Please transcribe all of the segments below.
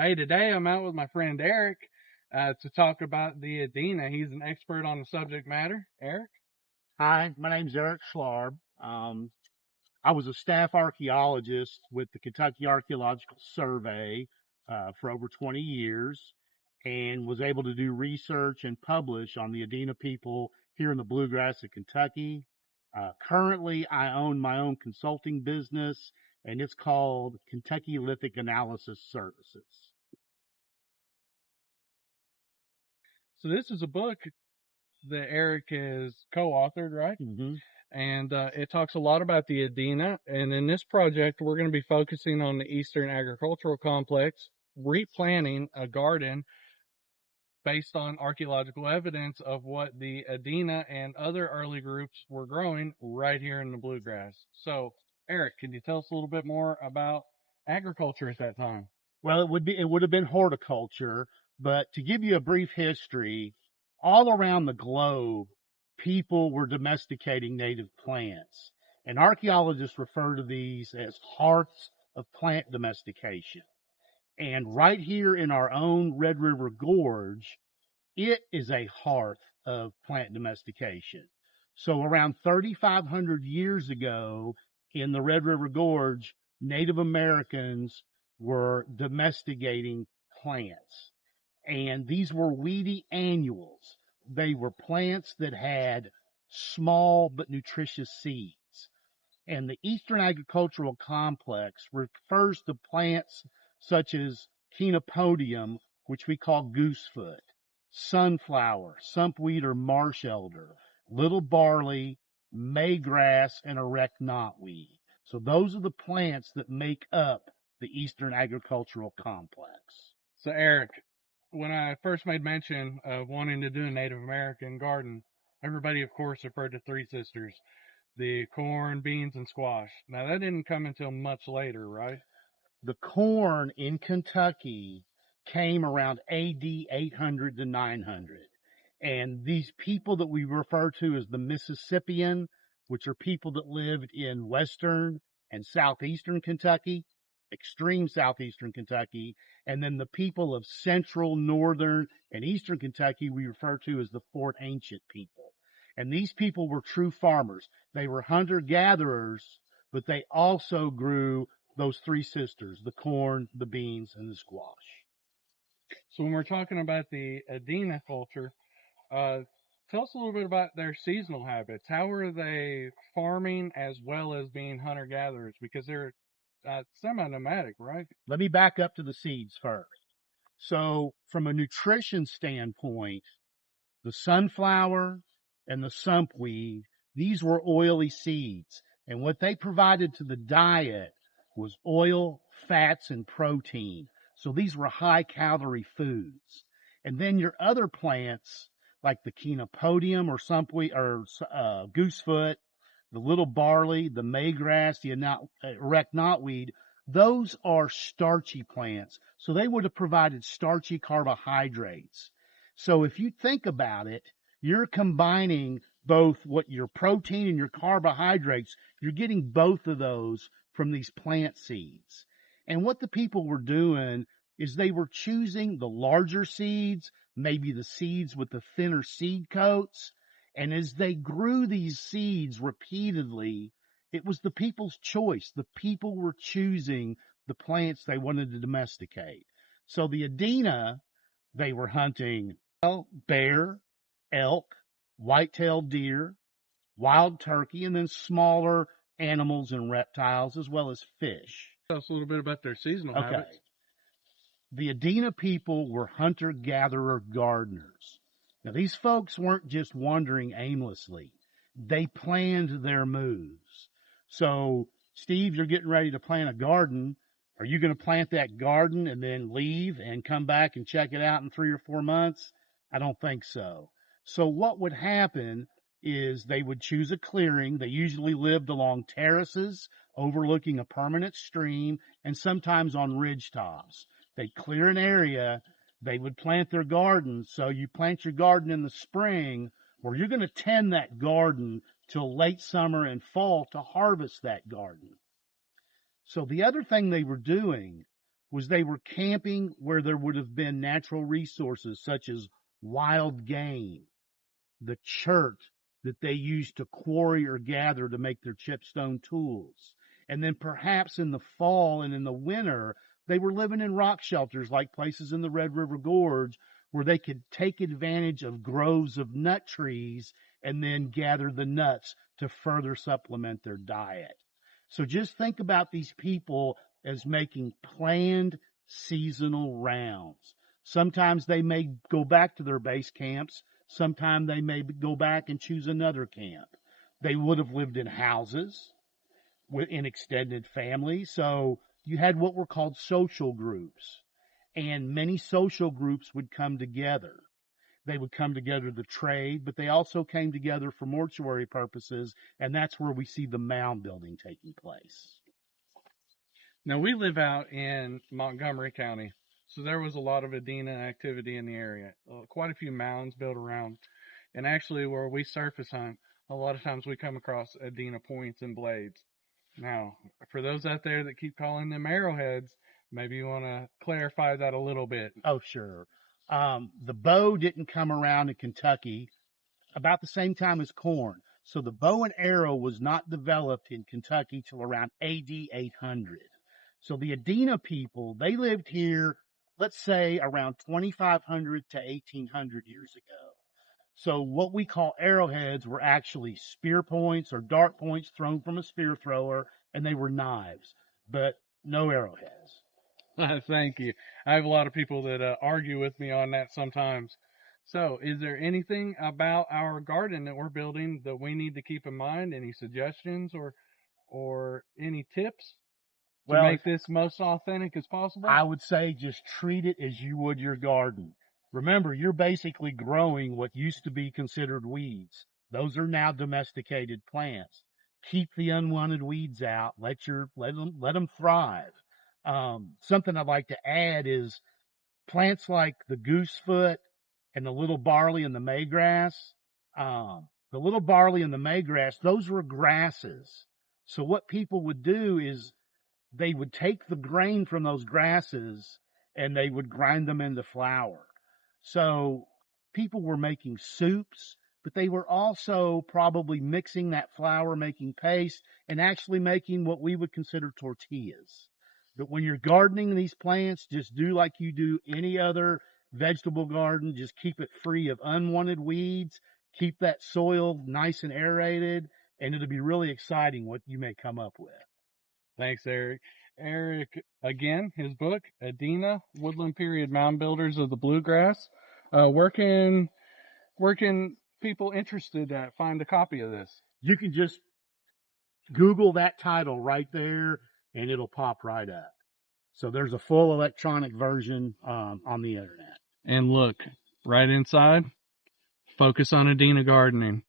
Hey, today I'm out with my friend Eric to talk about the Adena. He's an expert on the subject matter. Eric? Hi, my name's Eric Schlarb. I was a staff archaeologist with the Kentucky Archaeological Survey for over 20 years and was able to do research and publish on the Adena people here in the bluegrass of Kentucky. Currently, I own my own consulting business, and it's called Kentucky Lithic Analysis Services. So this is a book that Eric has co-authored, right? Mm-hmm. And it talks a lot about the Adena. And in this project, we're going to be focusing on the Eastern Agricultural Complex, replanting a garden based on archaeological evidence of what the Adena and other early groups were growing right here in the bluegrass. So, Eric, can you tell us a little bit more about agriculture at that time? Well, it would have been horticulture, but to give you a brief history, all around the globe, people were domesticating native plants, and archaeologists refer to these as hearths of plant domestication. And right here in our own Red River Gorge, it is a hearth of plant domestication. So around 3,500 years ago in the Red River Gorge, Native Americans were domesticating plants. And these were weedy annuals. They were plants that had small but nutritious seeds. And the Eastern Agricultural Complex refers to plants such as Chenopodium, which we call goosefoot, sunflower, sumpweed or marsh elder, little barley, maygrass, and erect knotweed. So those are the plants that make up the Eastern Agricultural Complex. So, Eric, when I first made mention of wanting to do a Native American garden, everybody, of course, referred to Three Sisters, the corn, beans, and squash. Now, that didn't come until much later, right? The corn in Kentucky came around AD 800 to 900. And these people that we refer to as the Mississippian, which are people that lived in western and southeastern Kentucky, extreme southeastern Kentucky, and then the people of central, northern, and eastern Kentucky we refer to as the Fort Ancient people. And these people were true farmers. They were hunter-gatherers, but they also grew those three sisters, the corn, the beans, and the squash. So, when we're talking about the Adena culture, uh, tell us a little bit about their seasonal habits. How are they farming as well as being hunter gatherers? Because they're semi nomadic, right? Let me back up to the seeds first. So from a nutrition standpoint, the sunflower and the sumpweed, these were oily seeds. And what they provided to the diet was oil, fats, and protein. So these were high calorie foods. And then your other plants, like the chenopodium or sumpweed or goosefoot, the little barley, the maygrass, the erect knotweed, those are starchy plants. So they would have provided starchy carbohydrates. So if you think about it, you're combining both what your protein and your carbohydrates, you're getting both of those from these plant seeds. And what the people were doing is they were choosing the larger seeds, maybe the seeds with the thinner seed coats. And as they grew these seeds repeatedly, it was the people's choice. The people were choosing the plants they wanted to domesticate. So the Adena, they were hunting bear, elk, white-tailed deer, wild turkey, and then smaller animals and reptiles as well as fish. Tell us a little bit about their seasonal Okay. habits. The Adena people were hunter-gatherer gardeners. Now, these folks weren't just wandering aimlessly. They planned their moves. So, Steve, you're getting ready to plant a garden. Are you going to plant that garden and then leave and come back and check it out in 3 or 4 months? I don't think so. So what would happen is they would choose a clearing. They usually lived along terraces overlooking a permanent stream and sometimes on ridge tops. They'd clear an area, they would plant their garden. So you plant your garden in the spring, or you're going to tend that garden till late summer and fall to harvest that garden. So the other thing they were doing was they were camping where there would have been natural resources such as wild game, the chert that they used to quarry or gather to make their chipstone tools. And then perhaps in the fall and in the winter, they were living in rock shelters like places in the Red River Gorge where they could take advantage of groves of nut trees and then gather the nuts to further supplement their diet. So just think about these people as making planned seasonal rounds. Sometimes they may go back to their base camps. Sometimes they may go back and choose another camp. They would have lived in houses in extended families. So you had what were called social groups, and many social groups would come together. They would come together to trade, but they also came together for mortuary purposes, and that's where we see the mound building taking place. Now, we live out in Montgomery County, so there was a lot of Adena activity in the area. Quite a few mounds built around. And actually, where we surface hunt, a lot of times we come across Adena points and blades. Now, for those out there that keep calling them arrowheads, maybe you want to clarify that a little bit. Oh, sure. The bow didn't come around in Kentucky about the same time as corn. So the bow and arrow was not developed in Kentucky till around AD 800. So the Adena people, they lived here, let's say around 2500 to 1800 years ago. So what we call arrowheads were actually spear points or dart points thrown from a spear thrower, and they were knives, but no arrowheads. Thank you. I have a lot of people that argue with me on that sometimes. So, is there anything about our garden that we're building that we need to keep in mind? Any suggestions or any tips to Well, make this most authentic as possible? I would say just treat it as you would your garden. Remember, you're basically growing what used to be considered weeds. Those are now domesticated plants. Keep the unwanted weeds out. Let them thrive. Something I'd like to add is plants like the goosefoot and the little barley and the maygrass. The little barley and the maygrass, those were grasses. So what people would do is they would take the grain from those grasses and they would grind them into flour. So people were making soups, but they were also probably mixing that flour, making paste, and actually making what we would consider tortillas. But when you're gardening these plants, just do like you do any other vegetable garden. Just keep it free of unwanted weeds. Keep that soil nice and aerated, and it'll be really exciting what you may come up with. Thanks, Eric. Eric, again, his book, Adena, Woodland Period Mound Builders of the Bluegrass. Where can people interested find a copy of this? You can just Google that title right there, and it'll pop right up. So there's a full electronic version on the internet. And look, right inside, focus on Adena gardening.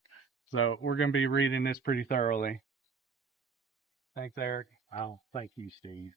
So we're going to be reading this pretty thoroughly. Thanks, Eric. Oh, thank you, Steve.